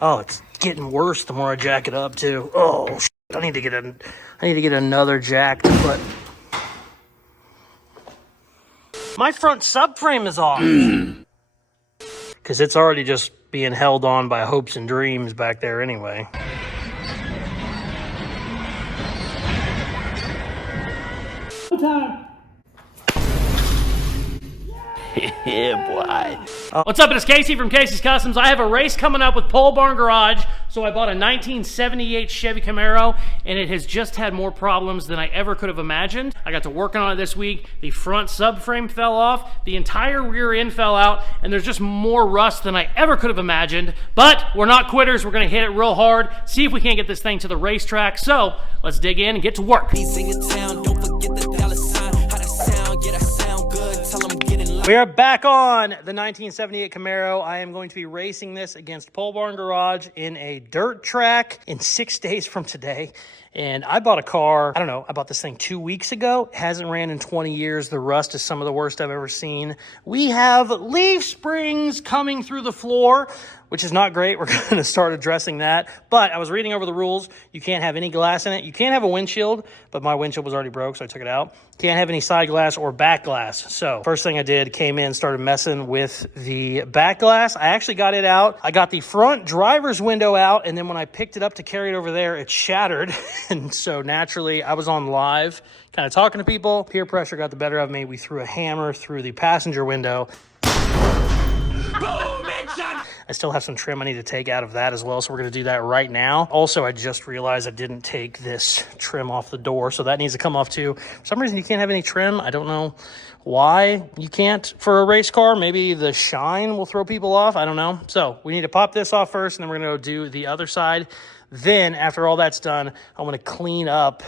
Oh, it's getting worse the more I jack it up too. Oh, shit. I need to get another jack to put. My front subframe is off. Because it's already just being held on by hopes and dreams back there anyway. Time. Yeah, boy. What's up? It's Casey from Caseyscustoms. I have a race coming up with Polebarngarage, so I bought a 1978 Chevy Camaro, and it has just had more problems than I ever could have imagined. I got to working on it this week. The front subframe fell off, the entire rear end fell out, and there's just more rust than I ever could have imagined. But we're not quitters. We're going to hit it real hard, see if we can't get this thing to the racetrack. So let's dig in and get to work. We are back on the 1978 Camaro. I am going to be racing this against Polebarngarage in a dirt track in 6 days from today. And I bought a car, I don't know, I bought this thing 2 weeks ago. It hasn't ran in 20 years. The rust is some of the worst I've ever seen. We have leaf springs coming through the floor, which is not great. We're going to start addressing that. But I was reading over the rules. You can't have any glass in it. You can't have a windshield, but my windshield was already broke, so I took it out. Can't have any side glass or back glass. So first thing I did, came in, started messing with the back glass. I actually got it out. I got the front driver's window out, and then when I picked it up to carry it over there, it shattered. And so naturally, I was on live, kind of talking to people. Peer pressure got the better of me. We threw a hammer through the passenger window. I still have some trim I need to take out of that as well, so we're going to do that right now. Also, I just realized I didn't take this trim off the door, so that needs to come off too. For some reason, you can't have any trim. I don't know why you can't for a race car. Maybe the shine will throw people off. I don't know. So we need to pop this off first, and then we're going to go do the other side. Then, after all that's done, I'm going to clean up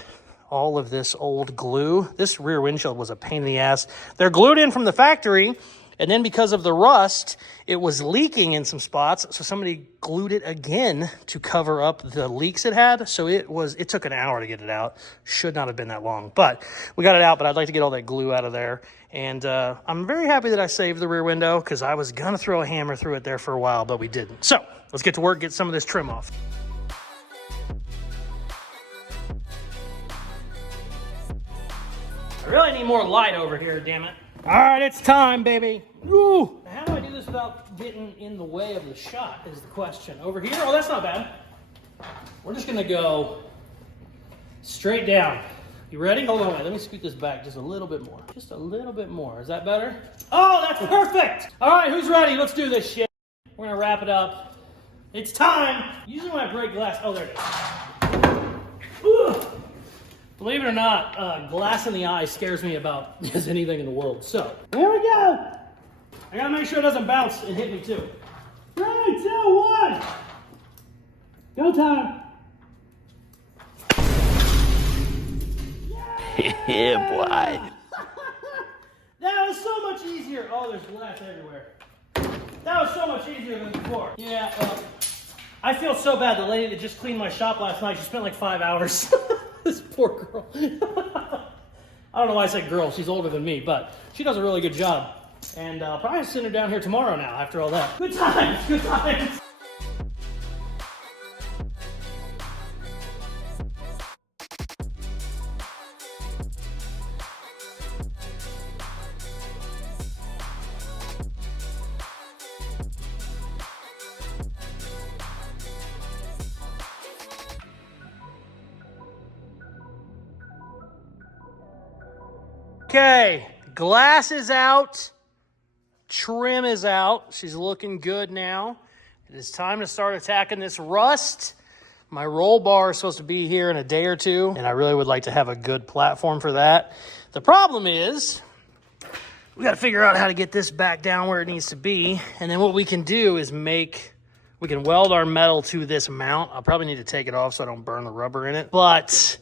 all of this old glue. This rear windshield was a pain in the ass. They're glued in from the factory, and then because of the rust, it was leaking in some spots, so somebody glued it again to cover up the leaks it had. So it took an hour to get it out. Should not have been that long, but we got it out. But I'd like to get all that glue out of there. And I'm very happy that I saved the rear window, because I was gonna throw a hammer through it there for a while, but we didn't. So let's get to work, get some of this trim off. I really need more light over here, damn it. All right, it's time, baby. Woo! How do I do this without getting in the way of the shot is the question. Over here? Oh, that's not bad. We're just gonna go straight down. You ready? Hold on, wait. Let me scoot this back just a little bit more. Just a little bit more. Is that better? Oh, that's perfect! All right, who's ready? Let's do this shit. We're gonna wrap it up. It's time. Usually when I break glass, oh, there it is. Ooh. Believe it or not, glass in the eye scares me about as anything in the world. So, here we go. I gotta make sure it doesn't bounce and hit me too. 3, 2, 1. Go time. Yeah, boy. That was so much easier. Oh, there's glass everywhere. That was so much easier than before. Yeah, I feel so bad. The lady that just cleaned my shop last night, she spent like 5 hours. This poor girl. I don't know why I said girl. She's older than me, but she does a really good job. And I'll probably send her down here tomorrow now after all that. Good times, good times. Okay, glass is out, trim is out. She's looking good now. It is time to start attacking this rust. My roll bar is supposed to be here in a day or two, and I really would like to have a good platform for that. The problem is, we got to figure out how to get this back down where it needs to be, and then what we can do is we can weld our metal to this mount. I'll probably need to take it off so I don't burn the rubber in it, but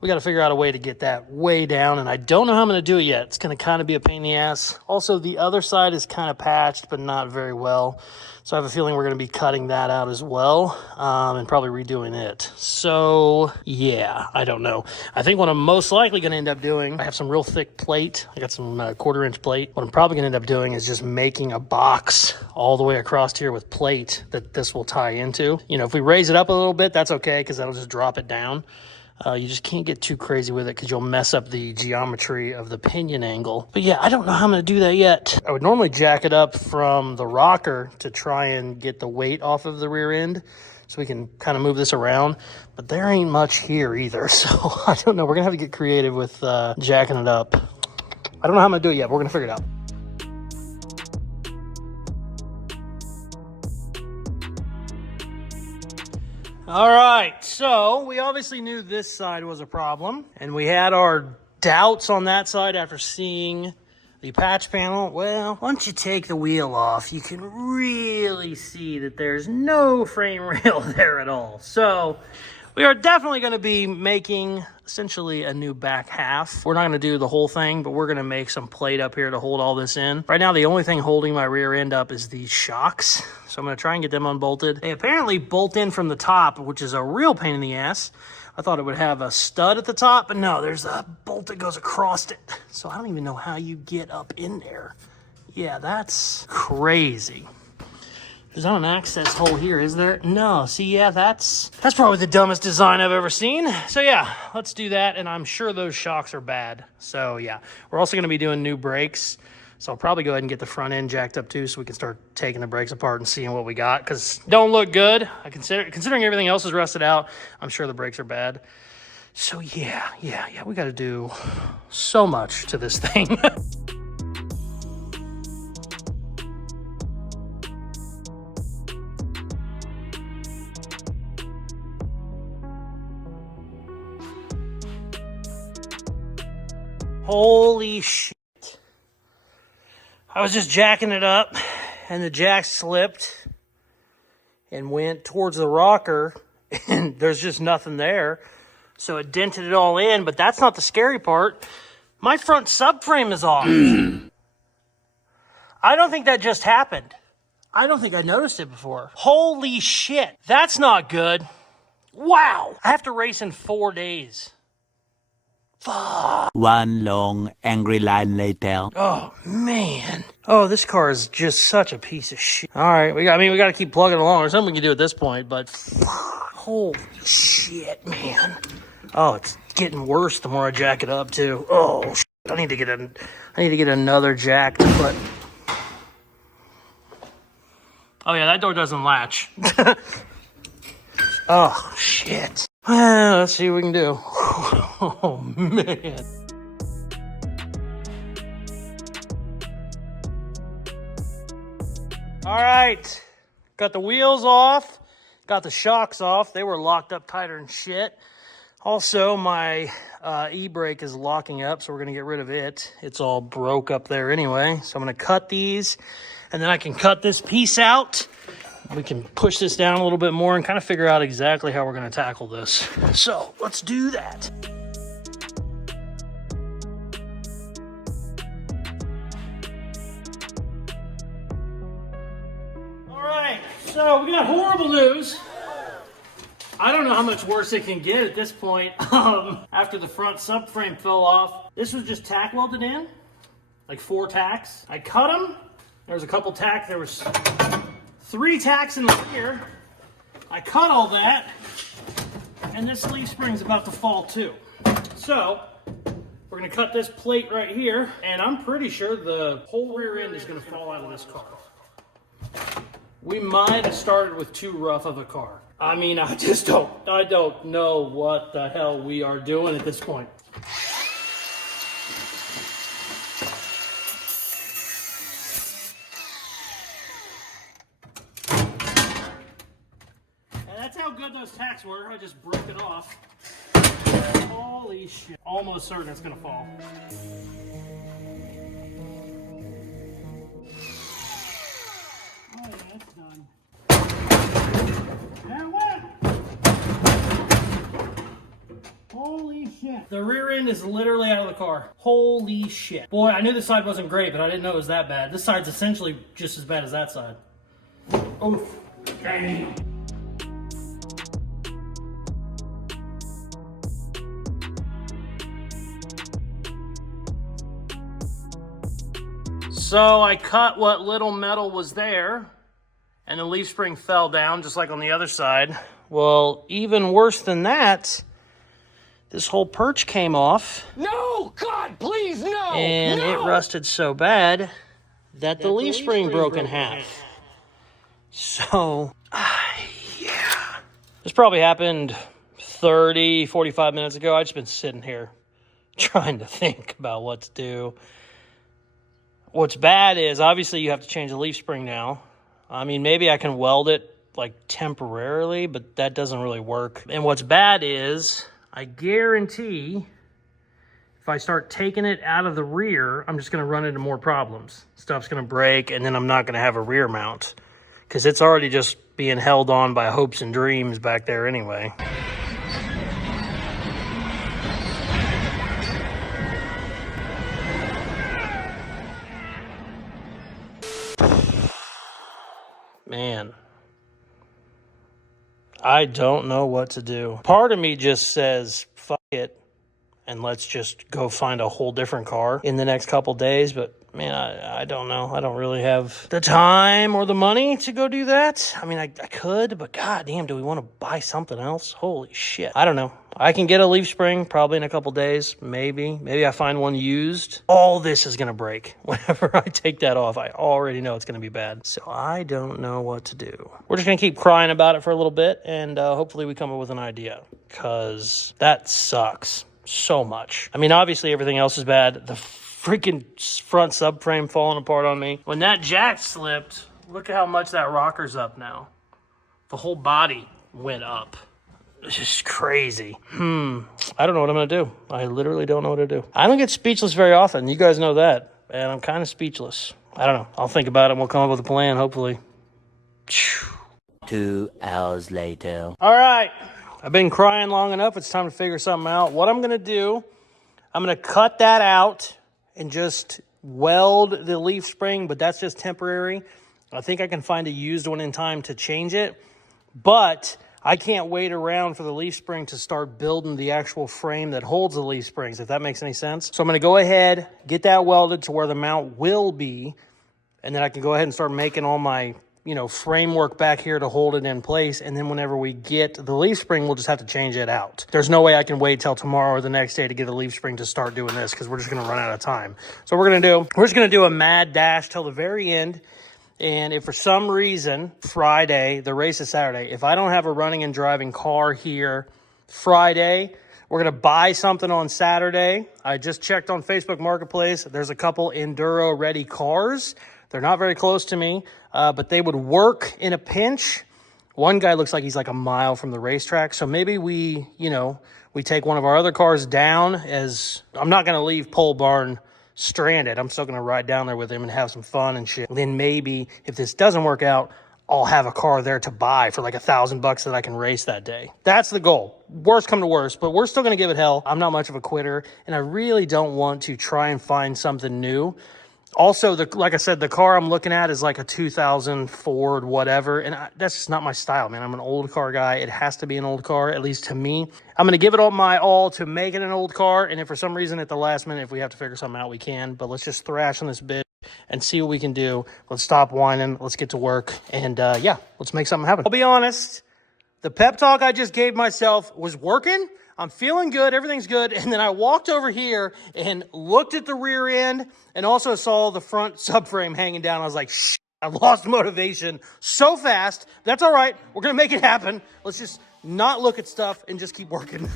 we got to figure out a way to get that way down, and I don't know how I'm going to do it yet. It's going to kind of be a pain in the ass. Also, the other side is kind of patched, but not very well. So I have a feeling we're going to be cutting that out as well, and probably redoing it. So, yeah, I don't know. I think what I'm most likely going to end up doing, I have some real thick plate. I got some 1/4-inch plate. What I'm probably going to end up doing is just making a box all the way across here with plate that this will tie into. You know, if we raise it up a little bit, that's okay, because that'll just drop it down. You just can't get too crazy with it because you'll mess up the geometry of the pinion angle. But yeah, I don't know how I'm going to do that yet. I would normally jack it up from the rocker to try and get the weight off of the rear end so we can kind of move this around. But there ain't much here either. So I don't know. We're going to have to get creative with jacking it up. I don't know how I'm going to do it yet, but we're going to figure it out. All right, so we obviously knew this side was a problem, and we had our doubts on that side after seeing the patch panel. Well, once you take the wheel off, you can really see that there's no frame rail there at all. So we are definitely going to be making essentially a new back half. We're not going to do the whole thing, but we're going to make some plate up here to hold all this in. Right now, the only thing holding my rear end up is these shocks. So I'm going to try and get them unbolted. They apparently bolt in from the top, which is a real pain in the ass. I thought it would have a stud at the top, but no, there's a bolt that goes across it. So I don't even know how you get up in there. Yeah, that's crazy. There's not an access hole here, is there? No. See, yeah, that's probably the dumbest design I've ever seen. So yeah, let's do that, and I'm sure those shocks are bad. So yeah, we're also going to be doing new brakes. So I'll probably go ahead and get the front end jacked up too, so we can start taking the brakes apart and seeing what we got, because don't look good. Considering everything else is rusted out, I'm sure the brakes are bad. So yeah, we got to do so much to this thing. Holy shit. I was just jacking it up, and the jack slipped and went towards the rocker, and there's just nothing there. So it dented it all in, but that's not the scary part. My front subframe is off. I don't think that just happened. I don't think I noticed it before. Holy shit. That's not good. Wow. I have to race in 4 days. Fuck. One long, angry line later. Oh, man. Oh, this car is just such a piece of shit. All right, we got to keep plugging along. There's something we can do at this point, but holy shit, man. Oh, it's getting worse the more I jack it up, too. Oh, shit. I need to get another jack to put. Oh, yeah, that door doesn't latch. Oh, shit. Let's see what we can do. Oh, man. All right. Got the wheels off. Got the shocks off. They were locked up tighter than shit. Also, my e-brake is locking up, so we're going to get rid of it. It's all broke up there anyway. So I'm going to cut these, and then I can cut this piece out. We can push this down a little bit more and kind of figure out exactly how we're going to tackle this. So let's do that. All right, so we got horrible news. I don't know how much worse it can get at this point. After the front subframe fell off, this was just tack welded in, like 4 tacks. I cut them. There was a couple tacks. There was 3 tacks in the rear. I cut all that, and this leaf spring's about to fall too. So we're gonna cut this plate right here, and I'm pretty sure the whole rear end is gonna fall out of this car. We might have started with too rough of a car. I mean, I don't know what the hell we are doing at this point. That's how good those tacks were. I just broke it off. Holy shit. Almost certain it's gonna fall. Oh yeah, it's done. There it went! Holy shit. The rear end is literally out of the car. Holy shit. Boy, I knew this side wasn't great, but I didn't know it was that bad. This side's essentially just as bad as that side. Oh, dang. So I cut what little metal was there, and the leaf spring fell down just like on the other side. Well, even worse than that, this whole perch came off. No! God, please, no! And no! it rusted so bad that the leaf spring broke in half. So, yeah. This probably happened 30, 45 minutes ago. I've just been sitting here trying to think about what to do. What's bad is, obviously, you have to change the leaf spring now. I mean, maybe I can weld it, like, temporarily, but that doesn't really work. And what's bad is, I guarantee if I start taking it out of the rear, I'm just going to run into more problems. Stuff's going to break, and then I'm not going to have a rear mount because it's already just being held on by hopes and dreams back there anyway. Man. I don't know what to do. Part of me just says, fuck it, and let's just go find a whole different car in the next couple days. But, man, I don't know. I don't really have the time or the money to go do that. I mean, I could, but goddamn, do we want to buy something else? Holy shit. I don't know. I can get a leaf spring probably in a couple days, maybe. Maybe I find one used. All this is going to break whenever I take that off. I already know it's going to be bad. So I don't know what to do. We're just going to keep crying about it for a little bit, and hopefully we come up with an idea, because that sucks so much. I mean, obviously everything else is bad. The freaking front subframe falling apart on me. When that jack slipped, look at how much that rocker's up now. The whole body went up. It's just crazy. I don't know what I'm going to do. I literally don't know what to do. I don't get speechless very often. You guys know that. And I'm kind of speechless. I don't know. I'll think about it and we'll come up with a plan, hopefully. 2 hours later. All right. I've been crying long enough. It's time to figure something out. What I'm going to do, I'm going to cut that out and just weld the leaf spring, but that's just temporary. I think I can find a used one in time to change it. But I can't wait around for the leaf spring to start building the actual frame that holds the leaf springs, if that makes any sense. So I'm going to go ahead, get that welded to where the mount will be, and then I can go ahead and start making all my, framework back here to hold it in place. And then whenever we get the leaf spring, we'll just have to change it out. There's no way I can wait till tomorrow or the next day to get a leaf spring to start doing this, because we're just going to run out of time. So we're just going to do a mad dash till the very end. And if for some reason, Friday, the race is Saturday, if I don't have a running and driving car here Friday, we're going to buy something on Saturday. I just checked on Facebook Marketplace. There's a couple enduro-ready cars. They're not very close to me, but they would work in a pinch. One guy looks like he's like a mile from the racetrack. So maybe we take one of our other cars down, as I'm not going to leave Pole Barn stranded. I'm still going to ride down there with him and have some fun and shit. Then maybe if this doesn't work out, I'll have a car there to buy for like $1,000 that I can race that day. That's the goal. Worst come to worst, but we're still going to give it hell. I'm not much of a quitter, and I really don't want to try and find something new. Also, like I said, the car I'm looking at is like a 2000 Ford whatever, and that's just not my style, man. I'm an old car guy. It has to be an old car, at least to me. I'm going to give it all my all to make it an old car, and if for some reason at the last minute, if we have to figure something out, we can. But let's just thrash on this bitch and see what we can do. Let's stop whining. Let's get to work, and yeah, let's make something happen. I'll be honest, the pep talk I just gave myself was working. I'm feeling good, everything's good, and then I walked over here and looked at the rear end and also saw the front subframe hanging down. I was like, shit, I lost motivation so fast. That's all right, we're gonna make it happen. Let's just not look at stuff and just keep working.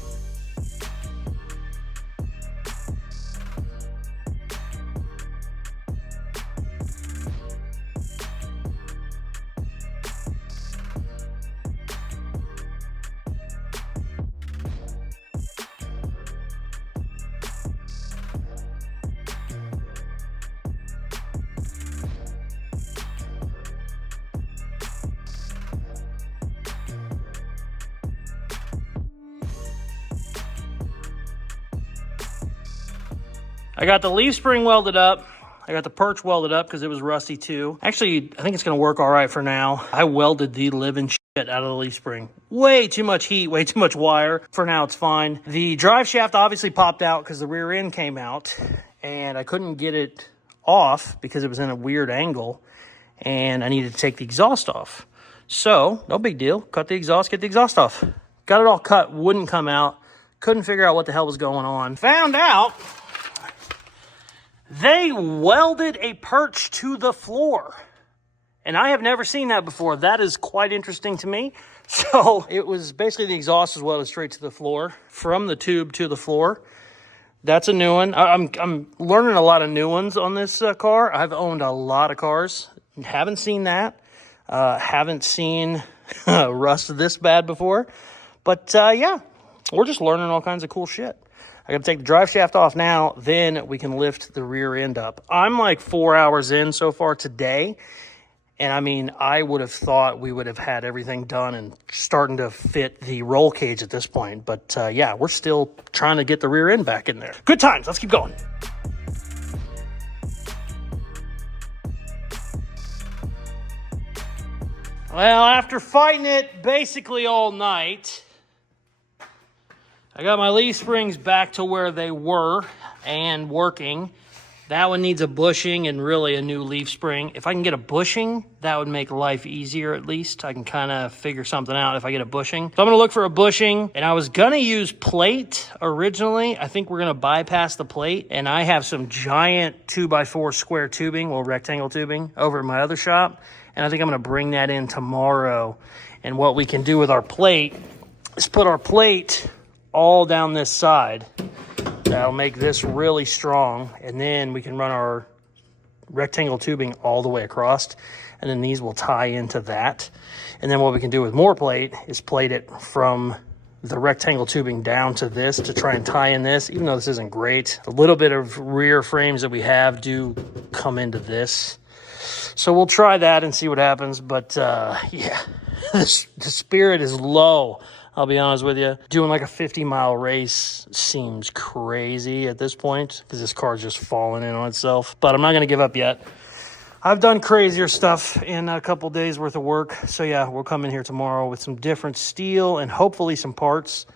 I got the leaf spring welded up. I got the perch welded up because it was rusty too. Actually, I think it's going to work all right for now. I welded the living shit out of the leaf spring. Way too much heat, way too much wire. For now, it's fine. The drive shaft obviously popped out because the rear end came out, and I couldn't get it off because it was in a weird angle, and I needed to take the exhaust off. So, no big deal. Cut the exhaust, get the exhaust off. Got it all cut, wouldn't come out. Couldn't figure out what the hell was going on. Found out they welded a perch to the floor. And I have never seen that before. That is quite interesting to me. So it was basically the exhaust was welded straight to the floor, from the tube to the floor. That's a new one. I'm learning a lot of new ones on this car. I've owned a lot of cars. Haven't seen that. Haven't seen rust this bad before. But yeah, we're just learning all kinds of cool shit. I got to take the drive shaft off now, then we can lift the rear end up. I'm like 4 hours in so far today, and I mean, I would have thought we would have had everything done and starting to fit the roll cage at this point. But yeah, we're still trying to get the rear end back in there. Good times. Let's keep going. Well, after fighting it basically all night, I got my leaf springs back to where they were and working. That one needs a bushing and really a new leaf spring. If I can get a bushing, that would make life easier at least. I can kind of figure something out if I get a bushing. So I'm going to look for a bushing, and I was going to use plate originally. I think we're going to bypass the plate, and I have some giant 2x4 square tubing, well, rectangle tubing, over at my other shop, and I think I'm going to bring that in tomorrow. And what we can do with our plate is put our plate all down this side. That'll make this really strong, and then we can run our rectangle tubing all the way across, and then these will tie into that. And then what we can do with more plate is plate it from the rectangle tubing down to this to try and tie in this, even though this isn't great. A little bit of rear frames that we have do come into this. So we'll try that and see what happens, but yeah, the spirit is low. I'll be honest with you. Doing like a 50-mile race seems crazy at this point because this car's just falling in on itself. But I'm not going to give up yet. I've done crazier stuff in a couple days worth of work. So yeah, we'll come in here tomorrow with some different steel and hopefully some parts.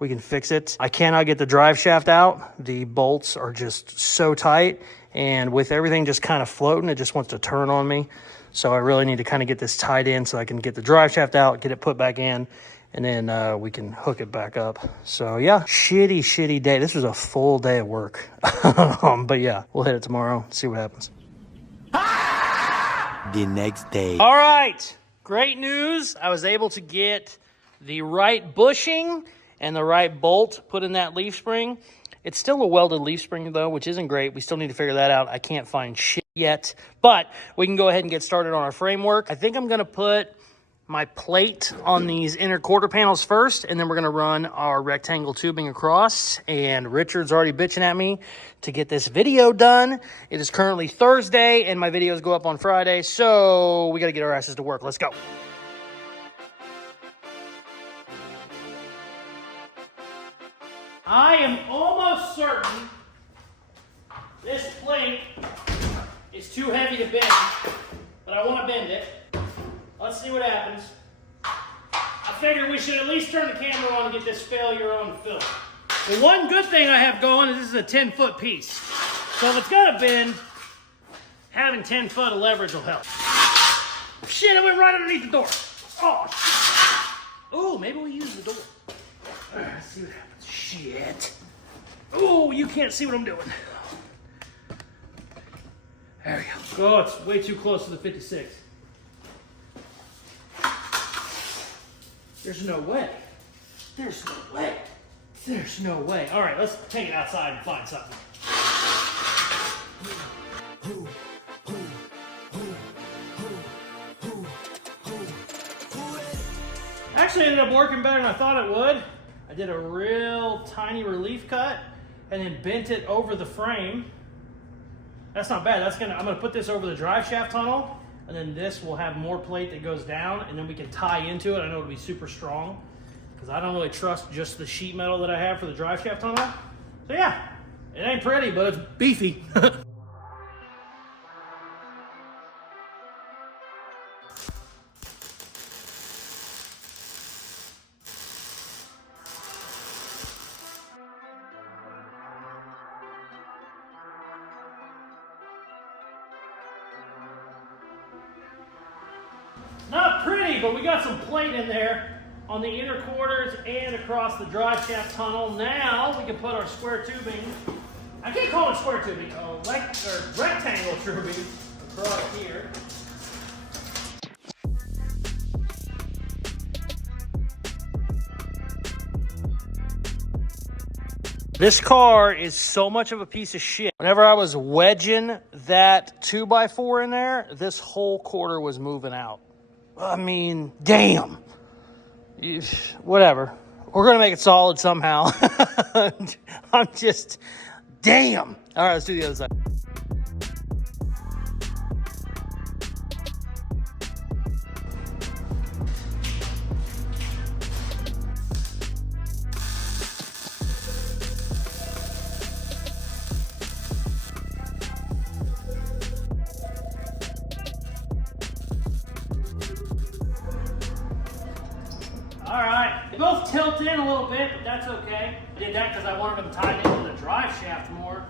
We can fix it. I cannot get the drive shaft out. The bolts are just so tight. And with everything just kind of floating, it just wants to turn on me. So I really need to kind of get this tied in so I can get the drive shaft out, get it put back in, and then we can hook it back up. So yeah, shitty day. This was a full day of work. But yeah, we'll hit it tomorrow, see what happens. The next day. All right, great news. I was able to get the right bushing and the right bolt put in that leaf spring. It's still a welded leaf spring though, which isn't great. We still need to figure that out. I can't find shit yet, but we can go ahead and get started on our framework. I think I'm gonna put my plate on these inner quarter panels first, and then we're going to run our rectangle tubing across. And Richard's already bitching at me to get this video done. It is currently Thursday, and my videos go up on Friday, so we got to get our asses to work. Let's go. I am almost certain this plate is too heavy to bend, but I want to bend it. Let's see what happens. I figured we should at least turn the camera on and get this failure on film. The one good thing I have going is this is a 10-foot piece. So if it's gonna bend, having 10 foot of leverage will help. Shit, it went right underneath the door. Oh, shit. Ooh, maybe we use the door. All right, let's see what happens. Shit. Ooh, you can't see what I'm doing. There we go. Oh, it's way too close to the 56. There's no way. There's no way. There's no way. All right, let's take it outside and find something. Actually, it ended up working better than I thought it would. I did a real tiny relief cut and then bent it over the frame. That's not bad. I'm gonna put this over the drive shaft tunnel, and then this will have more plate that goes down, and then we can tie into it. I know it'll be super strong because I don't really trust just the sheet metal that I have for the drive shaft tunnel. So yeah, It ain't pretty, but it's beefy. Not pretty, but we got some plate in there on the inner quarters and across the drive shaft tunnel. Now we can put our square tubing, I can't call it square tubing, rectangle tubing across here. This car is so much of a piece of shit. Whenever I was wedging that 2x4 in there, this whole quarter was moving out. I mean, damn. Whatever. We're going to make it solid somehow. I'm just, damn. All right, let's do the other side. All right, they both tilt in a little bit, but that's okay. I did that because I wanted them tied into the drive shaft more.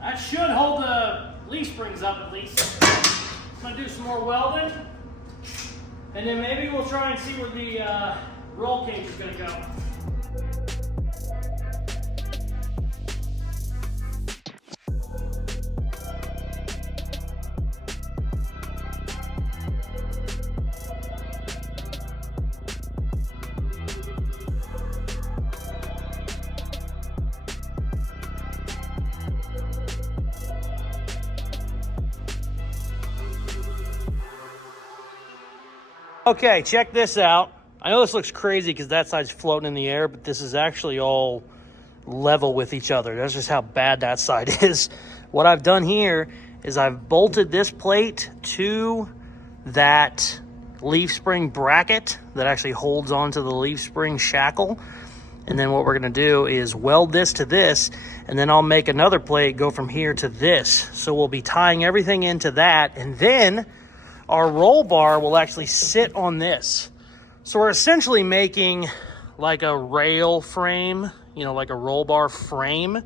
That should hold the leaf springs up at least. I'm gonna do some more welding, and then maybe we'll try and see where the roll cage is gonna go. Okay, check this out. I know this looks crazy because that side's floating in the air, but this is actually all level with each other. That's just how bad that side is. What I've done here is I've bolted this plate to that leaf spring bracket that actually holds onto the leaf spring shackle. And then what we're gonna do is weld this to this, and then I'll make another plate go from here to this. So we'll be tying everything into that, and then our roll bar will actually sit on this. So we're essentially making like a rail frame, you know, like a roll bar frame.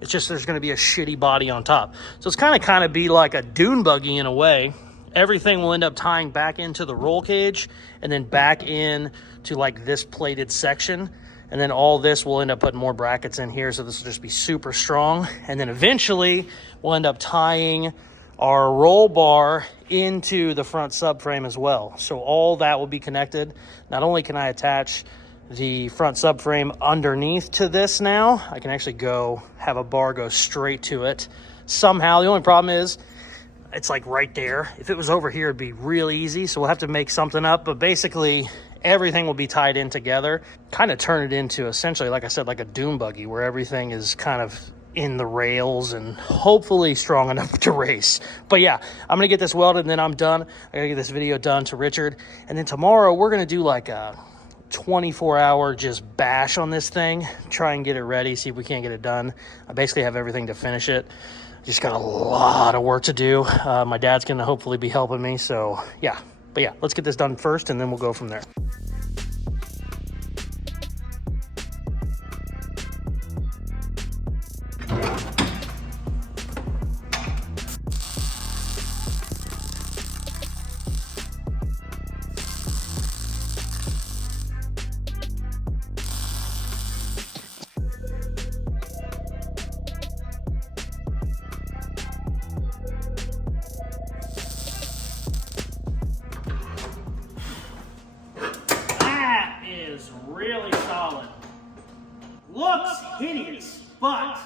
It's just there's gonna be a shitty body on top. So it's kind of be like a dune buggy in a way. Everything will end up tying back into the roll cage and then back in to like this plated section. And then all this will end up putting more brackets in here. So this will just be super strong. And then eventually we'll end up tying our roll bar into the front subframe as well. So all that will be connected. Not only can I attach the front subframe underneath to this now, I can actually go have a bar go straight to it somehow. The only problem is it's like right there. If it was over here, it'd be real easy. So we'll have to make something up, but basically everything will be tied in together, kind of turn it into essentially, like I said, like a dune buggy where everything is kind of in the rails and hopefully strong enough to race. But yeah, I'm gonna get this welded and then I'm done. I gotta get this video done to Richard. And then tomorrow we're gonna do like a 24-hour just bash on this thing, try and get it ready, see if we can't get it done. I basically have everything to finish it. Just got a lot of work to do. My dad's gonna hopefully be helping me, so yeah. But yeah, let's get this done first and then we'll go from there. Really solid. Looks hideous, but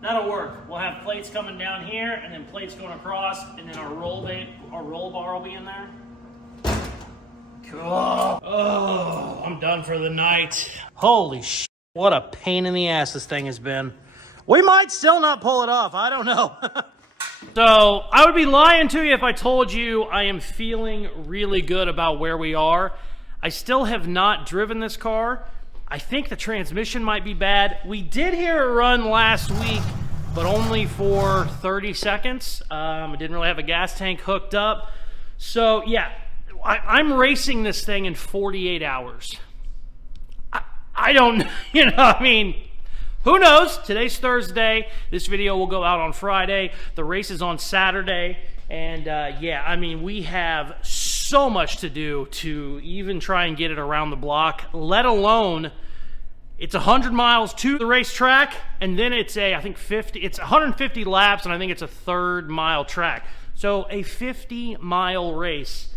that'll work. We'll have plates coming down here and then plates going across, and then our roll bar will be in there. Cool. Oh, I'm done for the night. Holy shit, what a pain in the ass this thing has been. We might still not pull it off, I don't know. So I would be lying to you if I told you I am feeling really good about where we are. I still have not driven this car. I think the transmission might be bad. We did hear it run last week, but only for 30 seconds. I didn't really have a gas tank hooked up. So yeah, I'm racing this thing in 48 hours. I don't, you know, I mean, who knows? Today's Thursday. This video will go out on Friday. The race is on Saturday. And yeah, I mean, we have so much to do to even try and get it around the block, let alone it's 100 miles to the racetrack, and then it's I think 150 laps, and I think it's a 3rd mile track. So a 50-mile race.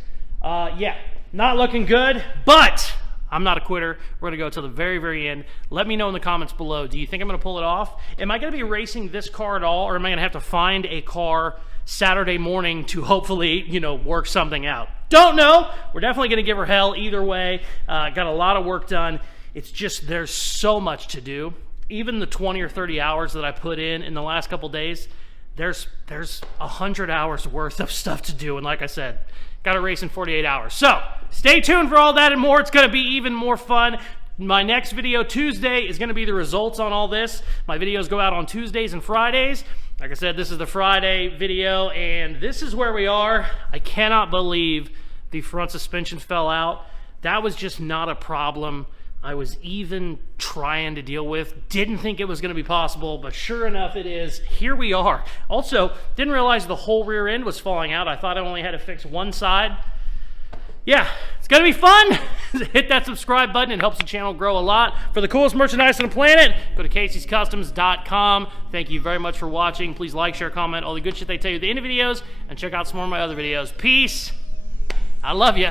Yeah, not looking good, but I'm not a quitter. We're going to go to the very, very end. Let me know in the comments below. Do you think I'm going to pull it off? Am I going to be racing this car at all, or am I going to have to find a car Saturday morning to hopefully, you know, work something out? Don't know. We're definitely going to give her hell either way. Got a lot of work done. It's just there's so much to do. Even the 20 or 30 hours that I put in the last couple days, there's 100 hours worth of stuff to do. And like I said, got to race in 48 hours. So stay tuned for all that and more. It's going to be even more fun. My next video Tuesday is going to be the results on all this. My videos go out on Tuesdays and Fridays. Like I said, this is the Friday video, and this is where we are. I cannot believe the front suspension fell out. That was just not a problem I was even trying to deal with. Didn't think it was going to be possible, but sure enough it is. Here we are. Also, didn't realize the whole rear end was falling out. I thought I only had to fix one side. Yeah, it's going to be fun. Hit that subscribe button. It helps the channel grow a lot. For the coolest merchandise on the planet, go to Caseyscustoms.com. Thank you very much for watching. Please like, share, comment, all the good shit they tell you at the end of videos, and check out some more of my other videos. Peace. I love you.